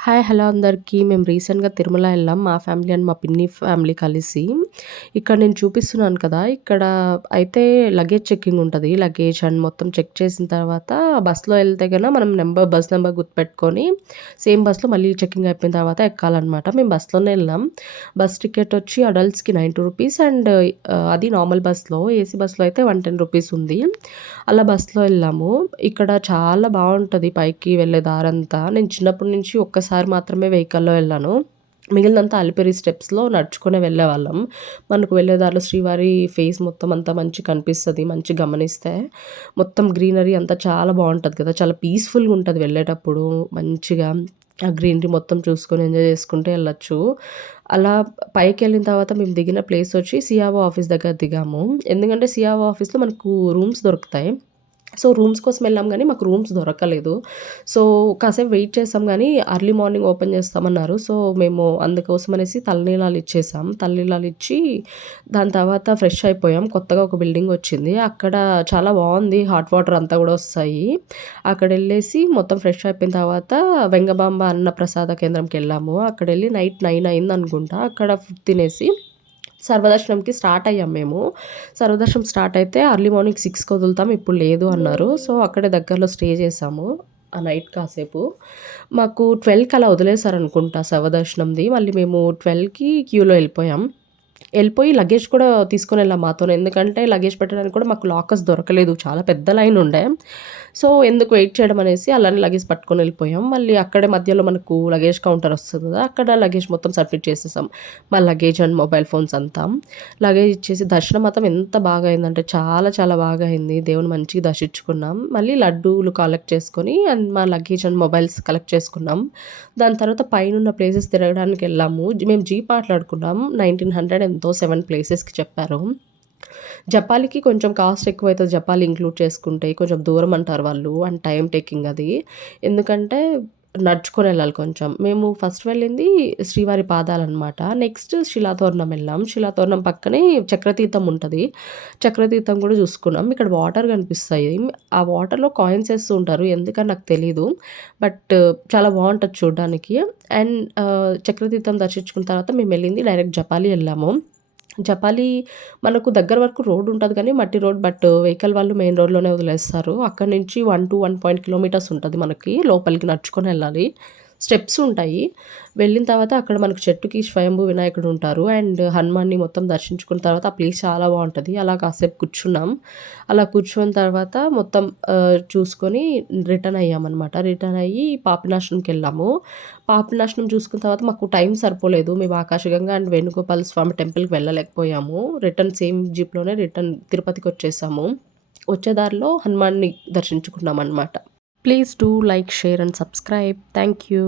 Hi! Hello అందరికీ. మేము రీసెంట్‌గా తిరుమల ఎళ్ళాం. మా ఫ్యామిలీ అండ్ మా పిన్ని ఫ్యామిలీ కలిసి. ఇక్కడ నేను చూపిస్తున్నాను కదా! ఇక్కడ అయితే లగేజ్ చెకింగ్ ఉంటది. లగేజ్ అండ్ మొత్తం చెక్ చేసిన తర్వాత బస్‌లో ఎళ్తే గన మనం బస్ నంబర్ గుర్తుపెట్టుకొని సేమ్ బస్‌లో మళ్ళీ చెకింగ్ అయిపోయిన తర్వాత ఎక్కాలనమాట. మేము బస్‌లోనే ఎళ్ళాం. బస్ టికెట్ వచ్చి అడల్ట్స్‌కి ₹90 అండ్ అది నార్మల్ బస్‌లో. ఏసీ బస్‌లో అయితే ₹110 ఉంది. అలా బస్‌లో ఎళ్ళాము. ఇక్కడ చాలా బావుంటది పైకి వెళ్ళే దారంతా. నేను చిన్నప్పటి నుంచి ఒక్కసారి మాత్రమే వెహికల్‌లో వెళ్ళాను. మిగిలినంతా అలిపిరి స్టెప్స్‌లో నడుచుకునే వెళ్ళేవాళ్ళం. మనకు వెళ్ళే దారిలో శ్రీవారి ఫేస్ మొత్తం అంతా మంచిగా కనిపిస్తది. మంచిగా గమనిస్తే. మొత్తం గ్రీనరీ అంతా చాలా బావుంటది కదా! చాలా పీస్‌ఫుల్‌గా ఉంటది వెళ్ళేటప్పుడు. మంచిగా ఆ గ్రీనరీ మొత్తం చూసుకొని ఎంజాయ్ చేసుకుంటూ ఎళ్ళొచ్చు. అలా పైకెళ్ళిన తర్వాత మేము దిగిన ప్లేస్ వచ్చి సీఆర్ఓ ఆఫీస్ దగ్గర దిగాము. ఎందుకంటే సీఆర్ఓ ఆఫీస్‌లో మనకు రూమ్స్ దొరుకుతాయి. సో, రూమ్స్ కోసం వెళ్ళాం గానీ, మాకు రూమ్స్ దొరకలేదు. సో, కాసేపు వెయిట్ చేసాం గానీ, అర్లీ మార్నింగ్ ఓపెన్ చేస్తామన్నారు. సో, మేము అందుకోసం అనేసి తలనీలాలు ఇచ్చేసాం. తలనీలాలు ఇచ్చి, దాని తర్వాత ఫ్రెష్ అయిపోయాం. కొత్తగా ఒక బిల్డింగ్ వచ్చింది. అక్కడ చాలా బావుంది. హాట్ వాటర్ అంతా గూడా వస్తాయి. అక్కడెళ్ళేసి మొత్తం ఫ్రెష్ అయిపోయిన తర్వాత వెంగమాంబ అన్న ప్రసాద కేంద్రంకెళ్ళాము. అక్కడెళ్ళి నైట్ 9 అయిందనుకుంటా. అక్కడ ఫుడ్ తినేసి సర్వదర్శనంకి స్టార్ట్ అయ్యాం మేము. సర్వదర్శనం స్టార్ట్ అయితే అర్లీ మార్నింగ్ 6కి వదులుతాం. ఇప్పుడు లేదు అన్నారు. సో, అక్కడే దగ్గరలో స్టే చేశాము. ఆ నైట్ కాసేపు. మాకు 12కి అలా వదిలేసారనుకుంటా సర్వదర్శనంది. మళ్ళీ మేము 12కి క్యూలో ఎళ్ళిపోయాం. ఎళ్ళిపోయి లగేజ్ కూడా తీసుకొనెళ్ళాం మాతోనే. ఎందుకంటే లగేజ్ పెట్టడానికి కూడా మాకు లాకర్స్ దొరకలేదు. చాలా పెద్ద లైన్ ఉండే. సో, ఎందుకు వెయిట్ చేయడం అనేసి అలానే లగేజ్ పట్టుకొని ఎళ్ళిపోయాం. మళ్ళీ అక్కడే మధ్యలో మనకు లగేజ్ కౌంటర్ వస్తది కదా! అక్కడ లగేజ్ మొత్తం సబ్మిట్ చేసేసాం. మా లగేజ్ అండ్ మొబైల్ ఫోన్స్ అంతా. లగేజ్ ఇచ్చేసి దర్శనం మాత్రం ఎంత బాగా అయిందంటే చాలా చాలా బాగా అయింది. దేవుడిని మంచిగా దర్శించుకున్నాం. మళ్ళీ లడ్డూలు కలెక్ట్ చేసుకొని అండ్ మా లగేజ్ అండ్ మొబైల్స్ కలెక్ట్ చేసుకున్నాం. దాని తర్వాత పైనున్న ప్లేసెస్ తిరగడానికెళ్ళాము. మేము జీప్ మాట్లాడుకున్నాం. 1900 ఎంతో 7 ప్లేసెస్‌కి చెప్పారు. జపాలికి కొంచెం కాస్ట్ ఎక్కువైతది. జపాలి ఇంక్లూడ్ చేసుకుంటే. కొంచెం దూరం అంటారు వాళ్ళు. అండ్ టైమ్ టేకింగ్ అది. ఎందుకంటే నడుచుకొనెళ్ళాలి కొంచెం. మేము ఫస్ట్ వెళ్ళింది శ్రీవారి పాదాలనమాట. నెక్స్ట్ శిలాతోరణం ఎళ్ళాం. శిలాతోరణం పక్కనే చక్రతీర్థం ఉంటది. చక్రతీర్థం కూడా చూసుకున్నాం. ఇక్కడ వాటర్ కనిపిస్తాయి. ఆ వాటర్‌లో కాయిన్స్ ఏస్తూ ఉంటారు. ఎందుకని నాకు తెలీదు. బట్ చాలా బావుంటది చూడ్డానికి. అండ్ చక్రతీర్థం దర్శించుకున్న తర్వాత మేమెళ్ళింది డైరెక్ట్ జపాలి ఎళ్ళాము. జపాలి మనకు దగ్గర వరకు రోడ్ ఉంటది కానీ మట్టి రోడ్. బట్ వెహికల్ వాళ్ళు మెయిన్ రోడ్‌లోనే వదిలేస్తారు. అక్కడి నుంచి 1 కిలోమీటర్స్ ఉంటది మనకి. లోపలికి నడుచుకొనెళ్ళాలి. స్టెప్స్ ఉంటాయి. వెళ్ళిన తర్వాత అక్కడ మనకు చెట్టుకి స్వయంభూ వినాయకుడు ఉంటారు. అండ్ హనుమాన్‌ని మొత్తం దర్శించుకున్న తర్వాత ఆ ప్లేస్ చాలా బావుంటది. అలా కాసేపు కూర్చున్నాం. అలా కూర్చున్న తర్వాత మొత్తం చూసుకొని రిటర్న్ అయ్యామనమాట. రిటర్న్ అయ్యి పాపనాశనంకెళ్ళాము. పాపనాశనం చూసుకున్న తర్వాత మాకు టైం సరిపోలేదు. మేము ఆకాశగంగా అండ్ వేణుగోపాల స్వామి టెంపుల్‌కి వెళ్ళలేకపోయాము. రిటర్న్ సేమ్ జీప్‌లోనే రిటర్న్ తిరుపతికొచ్చేసాము. వచ్చే దారిలో హనుమాన్‌ని దర్శించుకున్నామనమాట. Please do like, share and subscribe. Thank you.